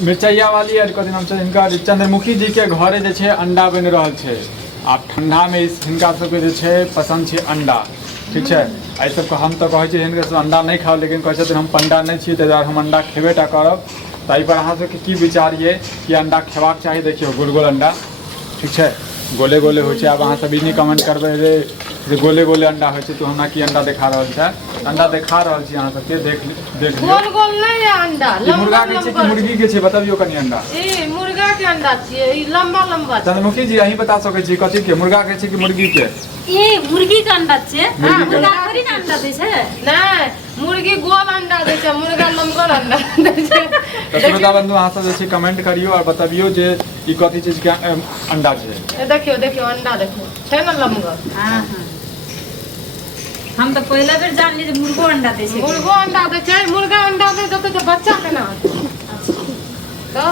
मिर्चैया वाली कथी नाम छै हिनकर चंद्रमुखी जी के घरे जे छै अंडा बनि रहल छै। आब ठंडा में हिनका सबके जे छै पसंद छै अंडा, ठीक छै। एहि सबके हम तो कहै छी हिनके सब अंडा नहीं खाओ, लेकिन कहै छथिन हम पंडा नहीं छी ताहि दुआरे हम अंडा खेबेटा करब। तऽ एहि पर अहाँ सबके की विचार ये कि अंडा खेबाक चाही? देखियो गोल गोल अंडा, ठीक छै, गोले गोले होइ छै। आब अहाँ सब ई नहीं कमेंट करबै जे गोले गोले अंडा होइ छै तो हमरा की अंडा देखा रहल छै। अंडा देखा रहल छी अहाँ सबके, देख लियो। गोल गोल नहीं है अंडा, मुर्गा के छै कि मुर्गी के छै बताबियो कनी अंडा। ई मुर्गा के अंडा छियै, ई लंबा लंबा छै। चंद्रमुखी जी अहीं बता सकै छी कथी के, मुर्गा के छै कि मुर्गी के? ये मुर्गी का अंडा छै। मुर्गी के मुर्गा थोड़ी ना अंडा दै छै। नहीं, मुर्गी गोल अंडा दै छै, मुर्गा लंबा अंडा दै छै। तो श्रोता बंधु अहाँ सब जे छै कमेंट करियो और बताबियो जे ई कथी चीज के अंडा छै। देखियो देखियो अंडा देखियो छै ना लंबा। हां हां, हम तो पहला बेर जान ली जे मुर्गो अंडा दै छै। मुर्गो अंडा दै छै, मुर्गा अंडा दै देतै तो बच्चा केना होतै? तो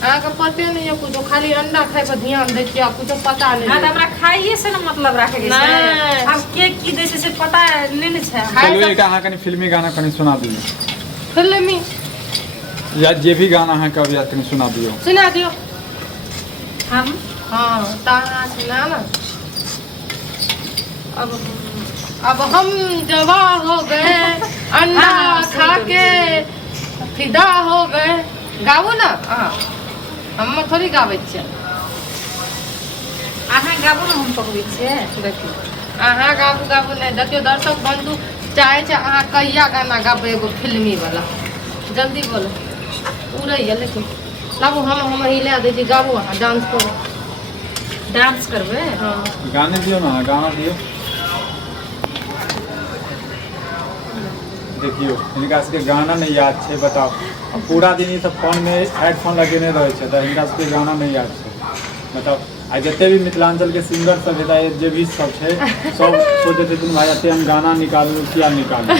अहाँके पते नहीं है कुछो, खाली अंडा खाए पर ध्यान दै छियै, कुछो पता नहीं। हां, हमरा खाइए से ना मतलब राखे के छै। नहीं। अब के की दै छै से पता नहीं न छै। चलो एक अहाँ कनी फिल्मी गाना कनी सुना दियो, फिल्मी या जे भी गाना अहाँ कभी या कनी सुना दियो। सुना दियो। हम हाँ तारा सुना ना। अब हम जवा हो गए, अंडा खा के फिदा हो गए। गाबू ना। हाँ, हम थोड़ी गाबै छियै। अहाँ गाबू ना, हम पकबै छियै। देखियो अहाँ गाबू गाबू नहीं, देखियो दर्शक बंधु चाहे छै अहाँ कहिया गाना गाबै एगो फिल्मी वाला, जल्दी बोलो। उड़ैया लेकिन लाबू हम हिला दै छी, गाबू अहाँ डांस करू। डांस करबै? हाँ गाने दियो ना, गाना दियो। देखियो हिनका सबके गाना नहीं याद छै, बताओ। अब पूरा दिन ई सब फोन में हेडफोन लगेने रहै छै तऽ हिनका सबके गाना नहीं याद छै, बताओ। आ जते भी मिथिलांचल के सिंगर सब है जे भी सब छै सब सोचे थे तुम भाई आते हम गाना निकालू क्या निकालू।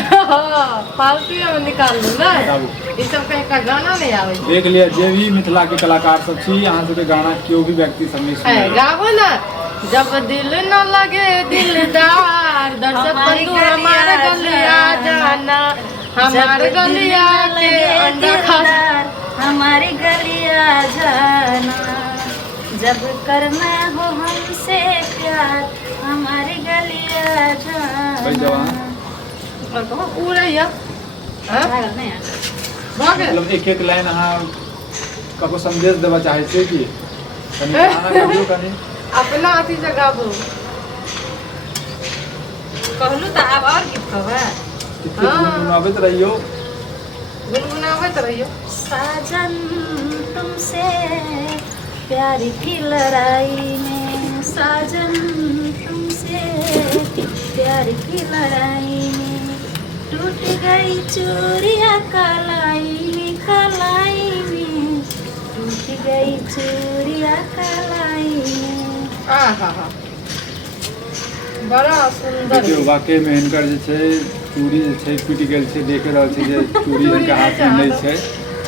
फालतू में निकाल लू ना, बताबू ई सब कहीं का गाना नहीं आवे छै। देख लिया जे भी मिथिला के कलाकार सब छी अहाँ सबके गाना केओ भी व्यक्ति सब नहीं सुने। गाबो ना। जब दिल न लगे दिलदार, दर्शक बंधु हमारे गलिया जाना, हमारे गलिया के अंडा खाना, हमारी गलिया जाना, जब करना हो हमसे प्यार, हमारी गलिया भाई जाना। जवान और कहो उड़ैया। हाँ? लागल नहीं है? भऽ गेल? मतलब एक एक लाइन अहाँ ककरो संदेश देबा चाहे छियै कि कनी गाना गाबियो कनी अपना अथी से गाबू। कहलू तो अब और गीत कहबै? गुनगुनाबैत रहियो। गुनगुनाबैत रहियो। साजन तुमसे प्यार की लड़ाई में, साजन तुमसे प्यार की लड़ाई में, टूट गई चूड़ियां कलाई में, कलाई में, टूट गई चूड़ियां कलाई में। आहा बड़ा सुंदर। देखियो वाकई में हिनकर जे छै चूड़ी जे छै टूटि गेल छै, देख रहल छी जे चूड़ी हिनका हाथ में नहीं छै।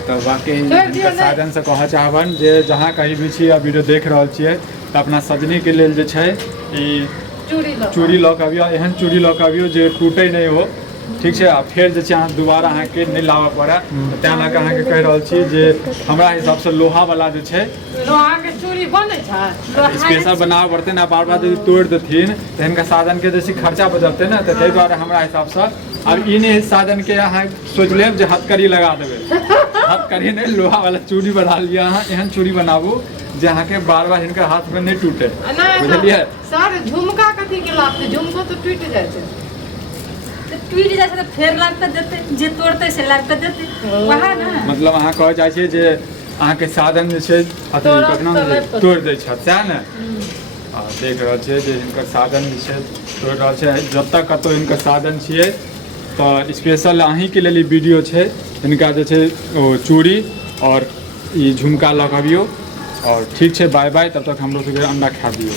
तो वाकई हिनकर साजन से कहऽ चाहबन जे जहाँ कहीं भी छी आ वीडियो देख रहल छियै तऽ अपना सजनी के लेल जे छै ई चूड़ी लऽ कऽ अबियो, एहन चूड़ी लऽ कऽ अबियो जे टूटे नहीं हो, ठीक छै। आ फिर जे छै अहाँ दोबारा अहाँके नहीं लाबऽ पड़े, तेँ लऽ कऽ अहाँके कहि रहल छी जे हमरा हिसाब से लोहा वाला जे छै लोहा के चूड़ी बनै छै, स्पेशल बनाबऽ पड़तै ना, बार बार यदि तोड़ि देथिन तऽ हिनका साधन के जैसे खर्चा बचतै ना, तऽ ताहि दुआरे हमरा हिसाब से अब ई नहीं साधन के अहाँ सोच लेब जे हथकड़ी लगा देबै, हथकड़ी नहीं लोहा वाला चूड़ी बना लिया अहाँ, एहन चूड़ी बनाबू जे अहाँके बार बार हिनकर हाथ में नहीं टूटे, बुझलियै? सर झुमका कथी के लागतै? झुमको तो टूट जाइ छै। टूट जाइ छै तऽ फेर लागतै देतै, जे तोड़तै से लागतै देतै, वहाँ ना। मतलब अहाँ कहऽ चाहै छियै जे अहाँके साधन जे छै अथी कखनो तोड़ि दै छथि, सएह ने? आ देख रहल छियै जे हिनकर साधन जे छै तोड़ि रहल छै। जब तक कतहु हिनकर साधन छियै तऽ स्पेशल अहीँके लेल ई वीडियो छै। हिनका जे छै ओ चूड़ी और ई झुमका लऽ कऽ अबियौ, और ठीक छै, बाय बाय। तब तक हमरो सबके अंडा खा दियौ।